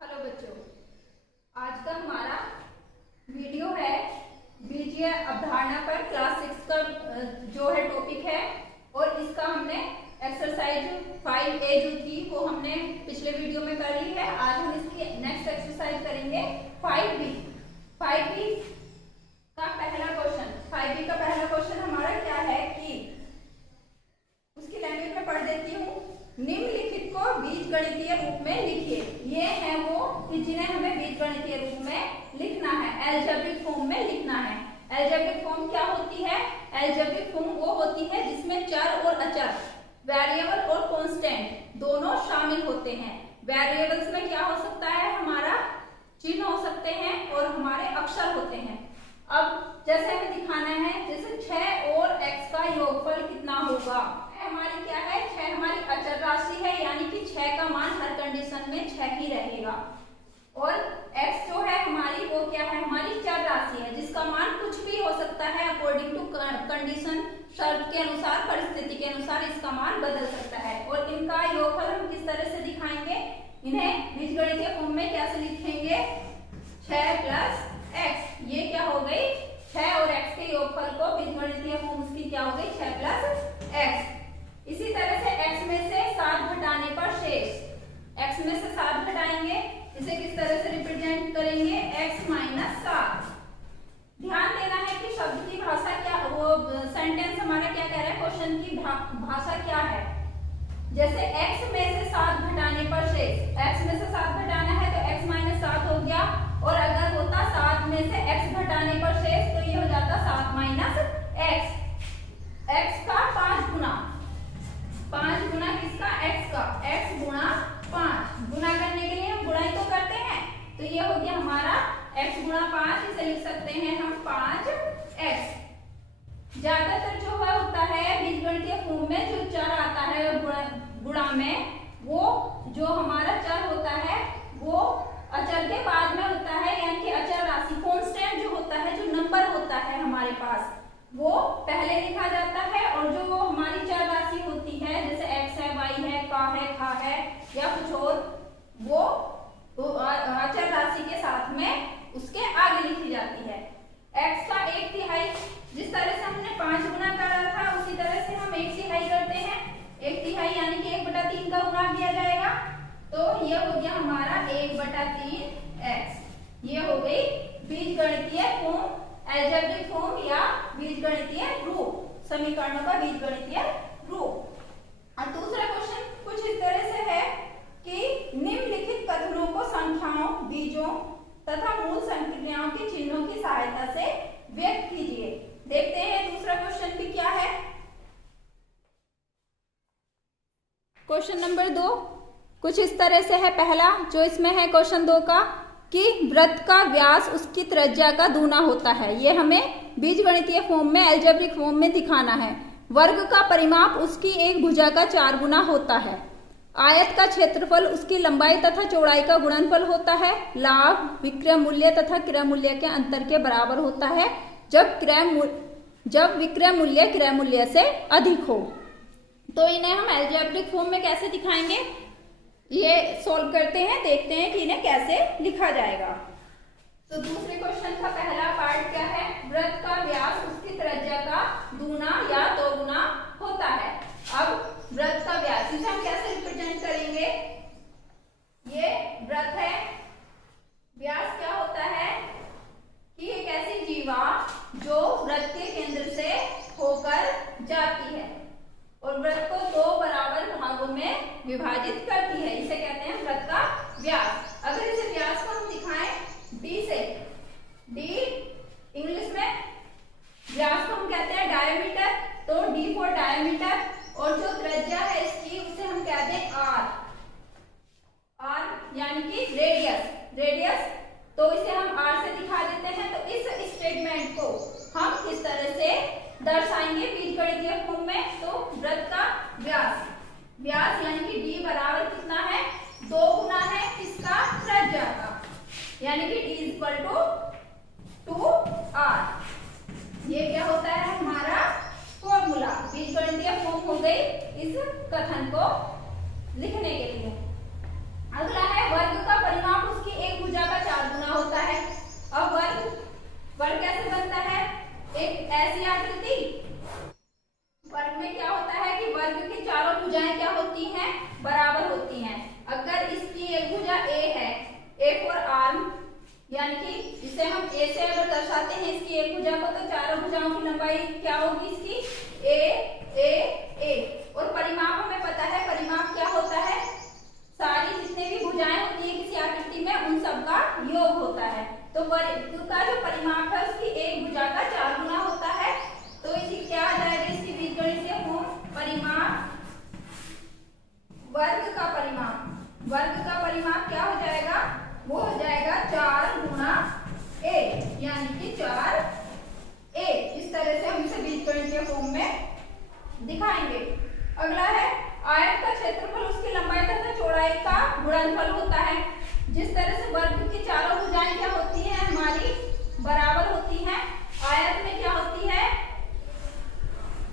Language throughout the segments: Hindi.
हेलो बच्चों, आज का हमारा वीडियो है बीजीय अवधारणा पर क्लास 6 का जो है टॉपिक है। और इसका हमने एक्सरसाइज 5A जो थी वो हमने पिछले वीडियो में कर ली है। आज हम इसकी नेक्स्ट एक्सरसाइज करेंगे 5B। 5B का पहला क्वेश्चन हमारा क्या है कि उसकी लैंग्वेज में पढ़ देती हूँ। निम्नलिखित को बीजगणितीय रूप में लिखिए। ये है वो कि जिन्हें हमें बीजगणितीय रूप में लिखना है, एल्जेब्रिक फॉर्म में लिखना है। एल्जेब्रिक फॉर्म क्या होती है? एल्जेब्रिक फॉर्म वो होती है जिसमें चर और अचर, वेरिएबल और कांस्टेंट दोनों शामिल होते हैं। वेरिएबल्स में क्या हो सकता है? हमारा चिन्ह हो सकते हैं और हमारे अक्षर होते हैं। अब जैसे हमें दिखाना है, जैसे 6 और x का योगफल कितना होगा। हमारी क्या है? 6 हमारी अचर राशि है, यानी कि 6 का मान हर कंडीशन में 6 ही रहेगा। और x जो है हमारी वो क्या है? हमारी चर राशि है जिसका मान कुछ भी हो सकता है। अकॉर्डिंग टू कंडीशन, शर्त के अनुसार, परिस्थिति के अनुसार इसका मान बदल सकता है। और इनका योगफल हम किस तरह से दिखाएंगे? इन्हें बीजगणितीय फॉर्म में कैसे लिखेंगे? 6 प्लस x। ये क्या हो गई? 6 और x के योगफल को बीजगणितीय फॉर्म की क्या हो गई? 6 प्लस x। इसी तरह से x में से 7 घटाने पर शेष, x में से 7 घटाएंगे, इसे किस तरह से रिप्रेजेंट करेंगे? x minus 7। ध्यान देना है कि शब्द की भाषा क्या, वो सेंटेंस हमारा क्या कह रहा है, क्वेश्चन की भाषा क्या है। जैसे x में से 7 घटाने पर शेष, x में से 7 घटाना है तो x माइनस 7 हो गया। और अगर होता 7 में से x घटाने पर शेष तो ये हो जाता 7 माइनस x। x का 5 गुना, 5 गुना किसका? x का। x गुना 5, गुना करने के लिए हम गुणाई तो करते हैं, तो ये हो गया हमारा x गुना 5। इसे लिख सकते हैं हम 5x। ज्यादातर जो होता है बीजगणितीय फॉर्म में जो चर आता है गुणा में, वो जो हमारा चर होता है वो अचर के बाद में होता है, यानी कि अचर राशि कांस्टेंट जो होता है, जो नंबर होता है हमारे पास, वो पहले लिखा जाता है। और जो हमारी चर राशि होती है, जैसे x है, y है, का है, खा है या कुछ और, वो अचर राशि के साथ में उसके आगे लिखी जाती है। x का 1/3, जिस तरह से हमने 5 गुना करा था उसी तरह से हम 1/3 करते हैं। 1/3 यानी कि 1/3 का गुणा किया जाएगा, तो ये हो गया हमारा 1/3x। ये हो गई बीजगणितीय फॉर्म, एल्जेब्रिक फॉर्म या बीजगणितीय रूप, समीकरणों का बीजगणितीय रूप। और दूसरा क्वेश्चन कुछ इस तरह से है कि निम्नलिखित कथनों को संख्याओं, बीजों तथा मूल संक्रियाओं के चिन्हों की सहायता से व्यक्त कीजिए। देखते हैं दूसरा क्वेश्चन भी क्या है। क्वेश्चन नंबर 2 कुछ इस तरह से है। पहला जो इसमें है क्वेश्चन 2 का, कि वृत्त का व्यास उसकी त्रिज्या का दूना होता है। ये हमें बीजगणितीय फॉर्म में, एल्जेब्रिक फॉर्म में दिखाना है। वर्ग का परिमाप उसकी एक भुजा का 4 गुना होता है। आयत का क्षेत्रफल उसकी लंबाई तथा चौड़ाई का गुणनफल होता है। लाभ विक्रय मूल्य तथा क्रय मूल्य के अंतर के बराबर होता है जब विक्रय मूल्य क्रय मूल्य से अधिक हो। तो इन्हें हम एल्जेब्रिक फॉर्म में कैसे दिखाएंगे, ये सोल्व करते हैं, देखते हैं कि इन्हें कैसे लिखा जाएगा। तो दूसरे क्वेश्चन का पहला पार्ट क्या है? वृत्त का व्यास उसकी त्रिज्या का दूना या 2 गुना होता है। अब वृत्त का व्यास इसे हम कैसे रिप्रेजेंट करेंगे? ये वृत्त है, व्यास क्या होता है कि एक ऐसी जीवा जो वृत्त के केंद्र से होकर जाती है और वृत्त को 2 बराबर भागों में विभाजित करती है, इसे कहते हैं वृत्त का व्यास। अगर इसे व्यास को हम दिखाएं d से, d इंग्लिश में व्यास को हम कहते हैं डायमीटर, तो d फॉर डायमीटर। और जो त्रिज्या है इसकी उसे हम कहते हैं r यानी कि रेडियस, तो इसे हम r से दिखा देते हैं। तो इस स्टेटमेंट को हम किस तरह से दर्शाएंगे बीजगणितीय फॉर्म में? तो वृत्त का व्यास यानी कि d बराबर कितना है? 2 गुना है किसका? त्रिज्या का, यानी कि d इक्वल टू 2r। ये क्या होता है? हमारा फॉर्मूला, बीजगणितीय फॉर्म हो गई इस कथन को लिखने के लिए। अगला है वर्ग का परिमाप होती हैं, बराबर होती हैं। अगर इसकी एक भुजा ए है, ए फॉर आर्म, यानी कि इसे हम ए से अगर दर्शाते हैं इसकी एक भुजा को, तो चारों भुजाओं की लंबाई क्या होगी इसकी? ए ए ए। और परिमाप हमें पता है, परिमाप क्या होता है? सारी जितने भी भुजाएं होती है किसी आकृति में उन सब का योग होता है। तो का जो परिमाप है उसकी एक भुजा का 4 गुना होता है। तो इसी क्या आ जाएगा इसकी बीजगणितीय फॉर्म? परिमाप वर्ग का परिमाप, वर्ग का परिमाप क्या हो जाएगा? वो हो जाएगा 4 गुना ए, यानी कि 4 ए। इस तरह से हम इसे बीजगणितीय फॉर्म में दिखाएंगे। अगला है आयत का क्षेत्रफल उसकी लंबाई तथा चौड़ाई का गुणनफल होता है। जिस तरह से वर्ग की चारों भुजाएं क्या होती हैं हमारी? बराबर होती हैं। आयत में क्या होती है?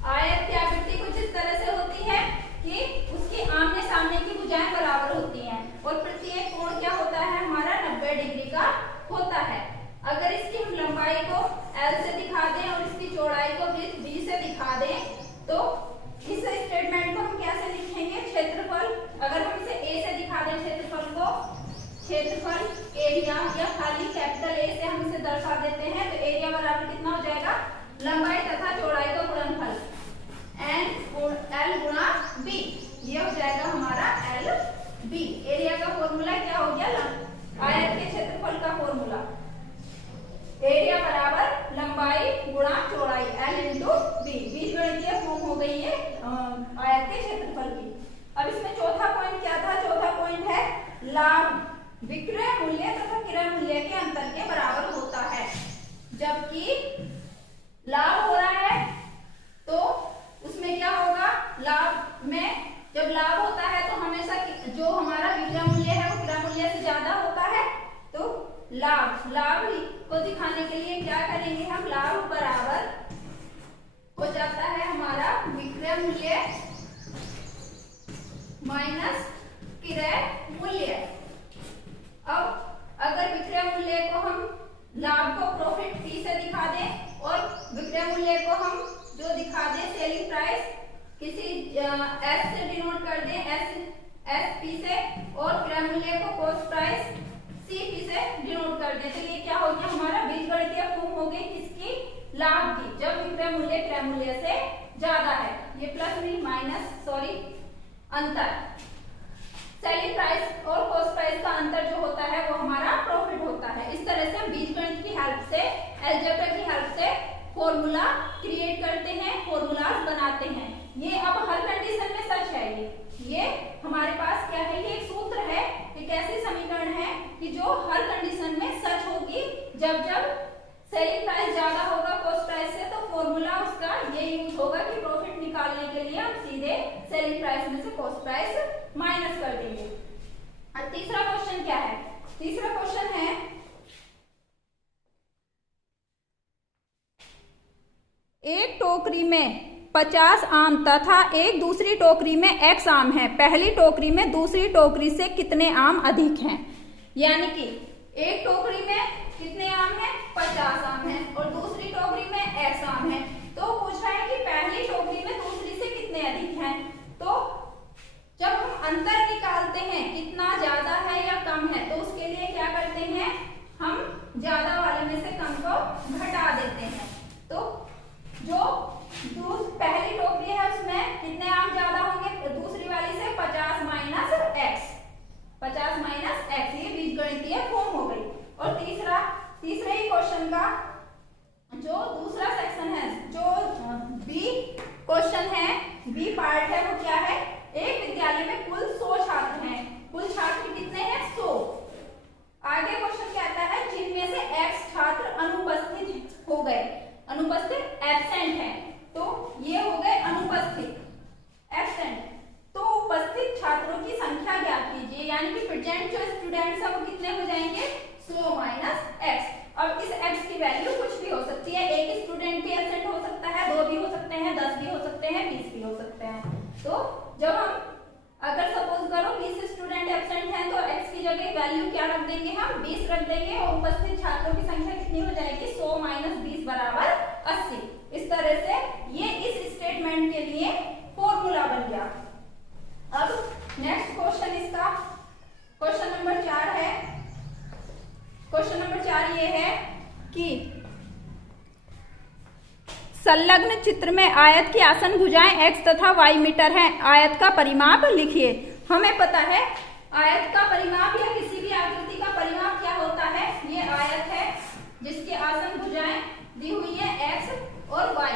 आयत की आकृति कुछ इस तरह से होती है कि उसकी आमने सामने की भुजाएं बराबर होती हैं और प्रत्येक कोण क्या होता है हमारा? 90 डिग्री का होता है। अगर इसकी हम लंबाई को L से दिखा दें और इसकी चौड़ाई को B से दिखा दें, तो इस स्टेटमेंट को हम कैसे लिखेंगे? क्षेत्रफल, अगर हम इसे A से दिखा दें क्षेत्रफल को, क्षेत्रफल एरिया, या खाली कैपिटल A से हम इसे दर्शा देते हैं, तो एरिया बराबर कितना हो जाएगा? लंबाई तथा चौड़ाई का गुणनफल L गुणा B, ये हो जाएगा हमारा LB। एरिया का फॉर्मूला क्या हो गया? आयत के क्षेत्रफल का फॉर्मूला एरिया बराबर लंबाई गुणा चौड़ाई L इंटू B। बीजगणितीय फॉर्म हो गई है आयत के क्षेत्रफल की। अब इसमें चौथा पॉइंट क्या था? चौथा पॉइंट है लाभ विक्रय मूल्य तथा क्रय मूल्य के अंतर के बराबर होता है। जबकि लाभ हो रहा है तो उसमें क्या होगा? लाभ में जब लाभ होता है तो हमेशा जो हमारा विक्रय मूल्य है वो क्रय मूल्य से ज्यादा होता है। तो लाभ को दिखाने के लिए क्या करेंगे हम? लाभ बराबर हो जाता है हमारा विक्रय मूल्य माइनस क्रय मूल्य। अब अगर विक्रय मूल्य को हम लाभ को प्रॉफिट P से दिखा दें और विक्रय मूल्य को हम जो दिखा दें सेलिंग प्राइस किसी S से डिनोट कर दें, SP से, और क्रय मूल्य को कॉस्ट प्राइस CP से डिनोट कर दें, तो ये क्या हो गया हमारा? बीजगणितीय फॉर्म हो गई किसकी? लाभ की, जब विक्रय मूल्य क्रय मूल्य से ज्यादा है। ये प्लस नहीं माइनस, सॉरी, अंतर। सेलिंग प्राइस और कॉस्ट प्राइस का अंतर जो होता है वो हमारा प्रॉफिट होता है। इस तरह से हम बीजगणित की हेल्प से, अलजेब्रा की हेल्प से फॉर्मूला क्रिएट करते हैं, फॉर्मूलाज बनाते हैं। ये अब हर कंडीशन में सच है। ये हमारे पास क्या है? ये एक सूत्र है, एक ऐसी समीकरण है कि जो हर कंडीशन में सच होगी। जब सेलिंग प्राइस ज्यादा होगा कॉस्ट प्राइस से, तो फॉर्मूला उसका ये यूज होगा कि प्रॉफिट निकालने के लिए हम सीधे सेलिंग प्राइस में से कॉस्ट प्राइस माइनस कर देंगे। और तीसरा क्वेश्चन क्या है? तीसरा क्वेश्चन है एक टोकरी में 50 आम तथा एक दूसरी टोकरी में X आम है। पहली टोकरी में दूसरी टोकरी से कितने आम अधिक हैं? यानी कि एक टोकरी में कितने आम हैं? 50 आम हैं और दूसरी टोकरी में X आम है। तो पूछ रहा है कि पहली टोकरी में दूसरी से कितने अधिक हैं। तो जब हम अंतर निकालते हैं कितना ज्यादा है या कम है, तो उसके लिए क्या करते हैं? हम ज्यादा वाले में से कम को घटा देते हैं। तो जो पहली टोकरी है उसमें कितने आम ज्यादा होंगे? दूसरी वाली से 50 माइनस X, 50 माइनस X, ये बीजगणितीय फॉर्म हो गई। और तीसरे ही क्वेश्चन का जो दूसरा सेक्शन है, जो बी क्वेश्चन है, बी पार्ट है, वो क्या है? एक विद्यालय में कुल 100 छात्र हैं। कुल छात्र कितने हैं? 100। आगे क्वेश्चन कहता है जिनमें से X छात्र अनुपस्थित हो गए। अनुपस्थित एब्सेंट है, तो ये हो गए अनुपस्थित, एब्सेंट। तो उपस्थित छात्रों की संख्या ज्ञात कीजिए, यानी कि प्रेजेंट जो स्टूडेंट्स है वो कितने हो जाएंगे? 100 माइनस X। अब इस X की वैल्यू कुछ भी हो सकती है। एक स्टूडेंट भी एब्सेंट हो सकता है, 2 भी हो सकते हैं, 10 भी हो सकते हैं, 20 भी हो सकते हैं। तो जब हम अगर सपोज करो 20 स्टूडेंट एब्सेंट हैं, तो X की जगह वैल्यू क्या रख देंगे? हम 20 रख देंगे और उपस्थित छात्रों की संख्या कितनी हो जाएगी? 100 माइनस 20 बराबर 80। इस तरह से ये इस स्टेटमेंट के लिए फॉर्मूला बन गया। अब नेक्स्ट क्वेश्चन इसका क्वेश्चन नंबर 4 है। क्वेश्चन नंबर 4 ये है कि संलग्न चित्र में आयत की आसन भुजाएं x तथा y मीटर हैं। आयत का परिमाप लिखिए। हमें पता है आयत का परिमाप या किसी भी आकृति का परिमाप क्या होता है। ये आयत है जिसकी आसन भुजाएं दी हुई है x और y।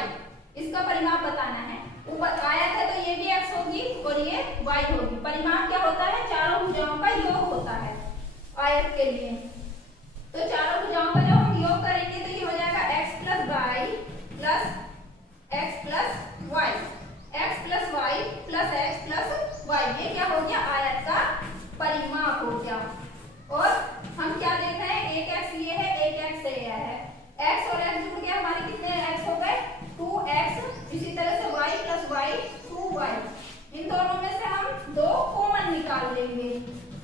इसका परिमाप बताना है। ऊपर आयत है तो ये भी x होगी और ये y होगी। परिमाप क्या होता है, चारों भुजाओं का योग होता है आयत के लिए। तो चारों भुजाओं का जब हम योग करेंगे तो ये हो जाएगा x plus y plus x plus y, x plus y plus x plus y। ये क्या हो गया, आयत का परिमाप हो गया। और हम क्या देख रहे हैं, एक x लिए है, एक x लिया है। x और x जुड़ गया, हमारे कितने x हो गए, 2x। इसी तरह से y प्लस y 2y। इन दोनों में से हम 2 कॉमन निकाल लेंगे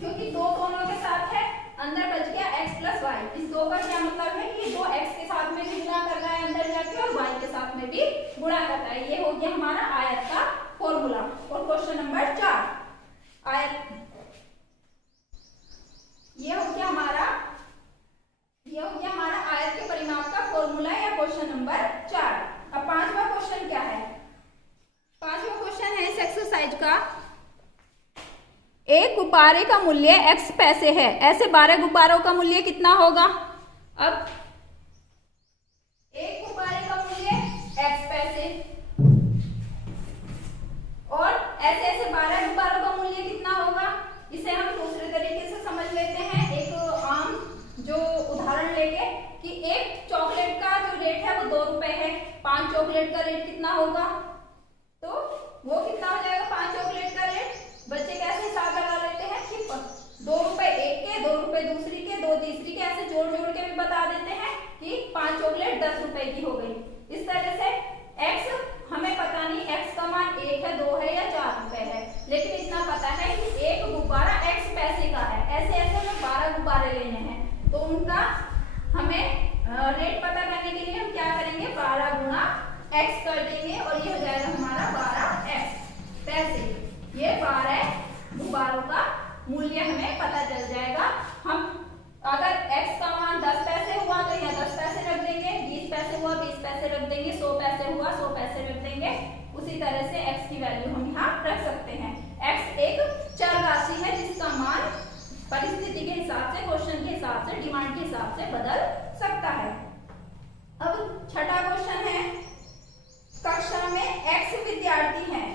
क्योंकि 2 दोनों के साथ है, अंदर बच गया x प्लस y। इस 2 का क्या मतलब है कि 2 x के साथ में भी गुणा कर रहा है अंदर जाके और y के साथ में भी गुणा कर रहा है। ये हो गया हमारा आयत का फॉर्मूला। और क्वेश्चन नंबर 4 आयत, ये हो गया हमारा आयत के परिमाप का फॉर्मूला या क्वेश्चन नंबर 4। अब 5वां क्वेश्चन क्या है। 5वां क्वेश्चन है इस एक्सरसाइज का, एक गुब्बारे का मूल्य x पैसे है, ऐसे 12 गुब्बारों का मूल्य कितना होगा। अब एक गुब्बारे का मूल्य x पैसे और ऐसे ऐसे 12 गुब्बारों का मूल्य कितना होगा। इसे हम दूसरे तरीके से समझ लेते हैं, एक आम जो उदाहरण लेके कि एक चॉकलेट का जो रेट है वो 2 रुपए है। 5 चॉकलेट का रेट कितना होगा, तो वो कितना हो जाएगा 5 चॉकलेट का रेट। बच्चे कैसे हिसाब लगा लेते हैं कि 2 रुपए एक के, 2 रुपए दूसरी के, 2 तीसरी के, ऐसे जोड़ जोड़ के भी बता देते हैं कि 5 चॉकलेट 10 रुपए की हो गई। इस तरह से x हमें पता नहीं x का मान 1 है, 2 है या 4 रुपए है, लेकिन इतना पता है कि एक गुब्बारा x पैसे का है। ऐसे ऐसे हमें 12 गुब्बारे लेने हैं तो उनका हमें रेट पता करने के लिए हम क्या करेंगे, 12 गुणा x कर देंगे और ये हो जाएगा हमारा 12x पैसे। ये 12 गुब्बारों का मूल्य हमें पता चल जाएगा। हम अगर x का मान 10 पैसे हुआ तो यहाँ 10 पैसे रख देंगे, 20 पैसे हुआ 20 पैसे रख देंगे, 100 पैसे हुआ 100 पैसे रख देंगे। उसी तरह से x की वैल्यू हम यहाँ रख सकते हैं। x एक चर राशि है जिसका मान परिस्थिति के हिसाब से, क्वेश्चन के हिसाब से, डिमांड के हिसाब से बदल सकता है। अब 6वां क्वेश्चन है, कक्षा में x विद्यार्थी हैं।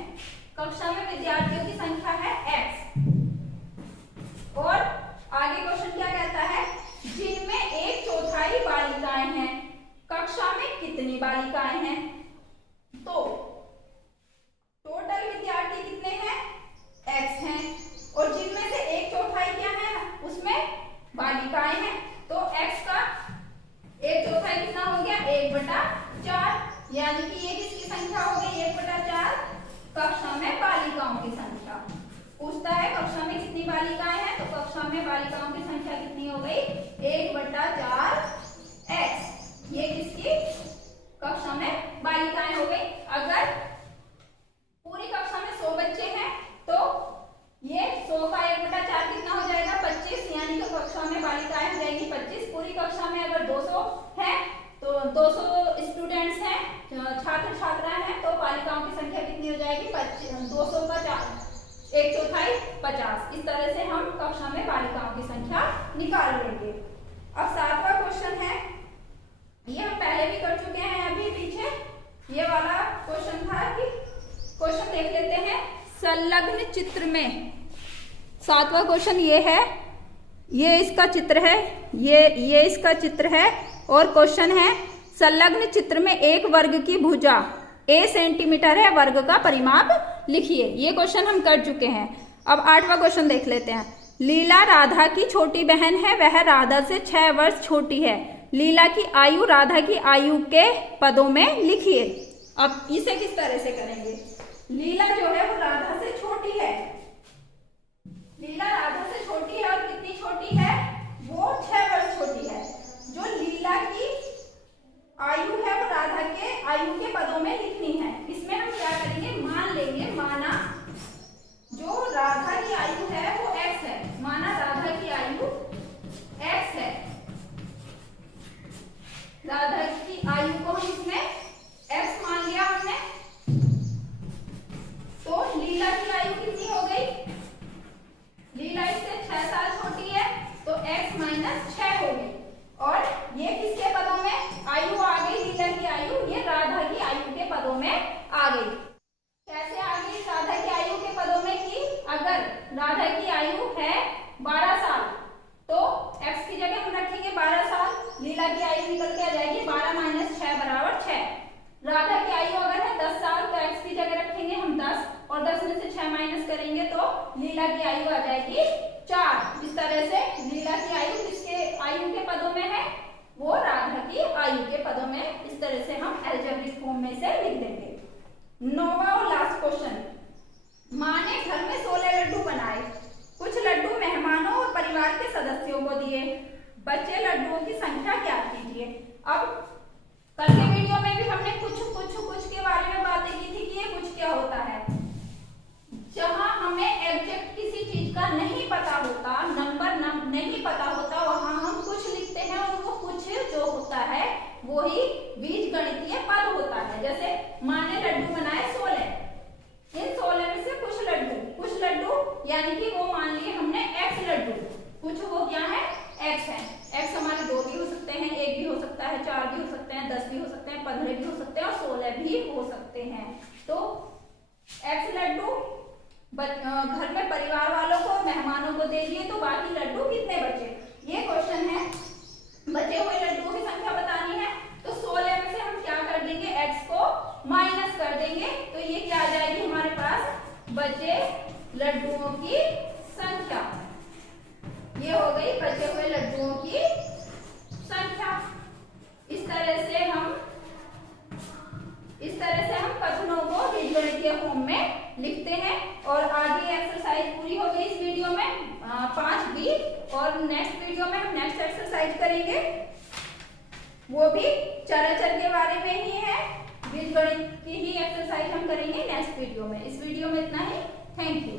कक्षा में विद्यार्थियों की संख्या है x और आगे क्वेश्चन क्या कहता है, जिनमें 1/4 बालिकाएं हैं। कक्षा में कितनी बालिकाएं हैं, तो टोटल विद्यार्थी कितने हैं, x हैं और जिनमें से 1/4 क्या है, उसमें बालिकाएं हैं। तो x का 1/4 कितना हो गया, 1/4, यानी कि ये किसकी संख्या हो गई, 1/4 कक्षा में बालिकाओं की संख्या। पूछता है कक्षा में कितनी बालिकाएं हैं, तो कक्षा में बालिकाओं की संख्या कितनी हो गई, 1/4x। ये किसकी कक्षा में बालिकाएं हो गई। अगर पूरी कक्षा में 100 बच्चे हैं तो ये 100 का 1/4 कितना हो जाएगा, 25, यानी कि कक्षा में बालिकाएं हो जाएगी 25। पूरी कक्षा में अगर 200 है तो 200 स्टूडेंट्स हैं, छात्र छात्राएं हैं, तो बालिकाओं की संख्या कितनी हो जाएगी, 200 का 1/4 50। इस तरह से हम कक्षा में बालिकाओं की संख्या निकाल लेंगे। अब 7वां क्वेश्चन है, ये हम पहले भी कर चुके हैं अभी पीछे। ये वाला क्वेश्चन था कि क्वेश्चन देख लेते हैं, संलग्न चित्र में। 7वां क्वेश्चन ये है, ये इसका चित्र है, ये इसका चित्र है और क्वेश्चन है, संलग्न चित्र में एक वर्ग की भुजा a सेंटीमीटर है, वर्ग का परिमाप लिखिए। ये क्वेश्चन हम कर चुके हैं। अब 8वां क्वेश्चन देख लेते हैं। लीला राधा की छोटी बहन है, वह राधा से 6 वर्ष छोटी है। लीला की आयु राधा की आयु के पदों में लिखिए। अब इसे किस तरह से करेंगे, लीला जो है वो राधा से छोटी है, लीला राधा से छोटी है और कितनी छोटी है, वो 6 वर्ष छोटी है। जो लीला की आयु है वो राधा के आयु के पदों में लिखनी है। इसमें हम क्या करेंगे, मान लेंगे, माना जो की आयु है 12 साल, तो x की जगह हम रखेंगे 12 साल, लीला की आयु निकल के आ जाएगी 12 - 6 बराबर 6। राधा की आयु अगर है 10 साल तो x की जगह रखेंगे हम 10 और 10 में से 6 माइनस करेंगे तो लीला की आयु आ जाएगी 4। इस तरह से लीला की आयु किसके आयु के पदों में है, वो राधा की आयु के पदों में। इस तरह से हम अलजेब्रिक फॉर्म में से लिख देंगे। 9वां और लास्ट क्वेश्चन, माँ ने घर में 16 लड्डू बनाए, कुछ लड्डू मेहमानों और परिवार के सदस्यों को दिए, बचे लड्डुओं की संख्या ज्ञात कीजिए। अब कल के वीडियो में भी हमने कुछ के बारे में बातें की थी कि ये कुछ क्या होता है। जहां हमें एग्जैक्ट किसी चीज का नहीं पता होता, नंबर नहीं पता होता, वहां हम कुछ लिखते हैं और वो कुछ जो होता है वही बीजगणितीय पद होता है। जैसे माँ ने लड्डू बनाए 16, इन 16 में से कुछ लड्डू यानी कि वो मान लिए हमने x लड्डू, कुछ वो क्या है x है। x हमारे 2 भी हो सकते हैं, 1 भी हो सकता है, 4 भी हो सकते हैं, 10 भी हो सकते हैं, 15 भी हो सकते हैं और 16 भी हो सकते हैं। तो x लड्डू घर में परिवार वालों को मेहमानों को दे दिए, तो बाकी लड्डू कितने बचे, ये क्वेश्चन है। बचे हुए लड्डुओं की संख्या बतानी है, तो 16 में से हम क्या कर देंगे, x को माइनस कर देंगे, तो ये क्या आ जाएगी हमारे पास, बचे लड्डुओं की संख्या। ये हो गई बचे हुए लड्डुओं की संख्या। इस तरह से हम कथनों को बीजगणितीय फॉर्म में लिखते हैं। और आगे एक्सरसाइज पूरी हो गई इस वीडियो में 5b, और नेक्स्ट वीडियो में हम नेक्स्ट एक्सरसाइज करेंगे, वो भी चराचर के बारे में ही है, बीजगणित की ही एक्सरसाइज हम करेंगे नेक्स्ट वीडियो में। इस वीडियो में इतना ही, थैंक यू।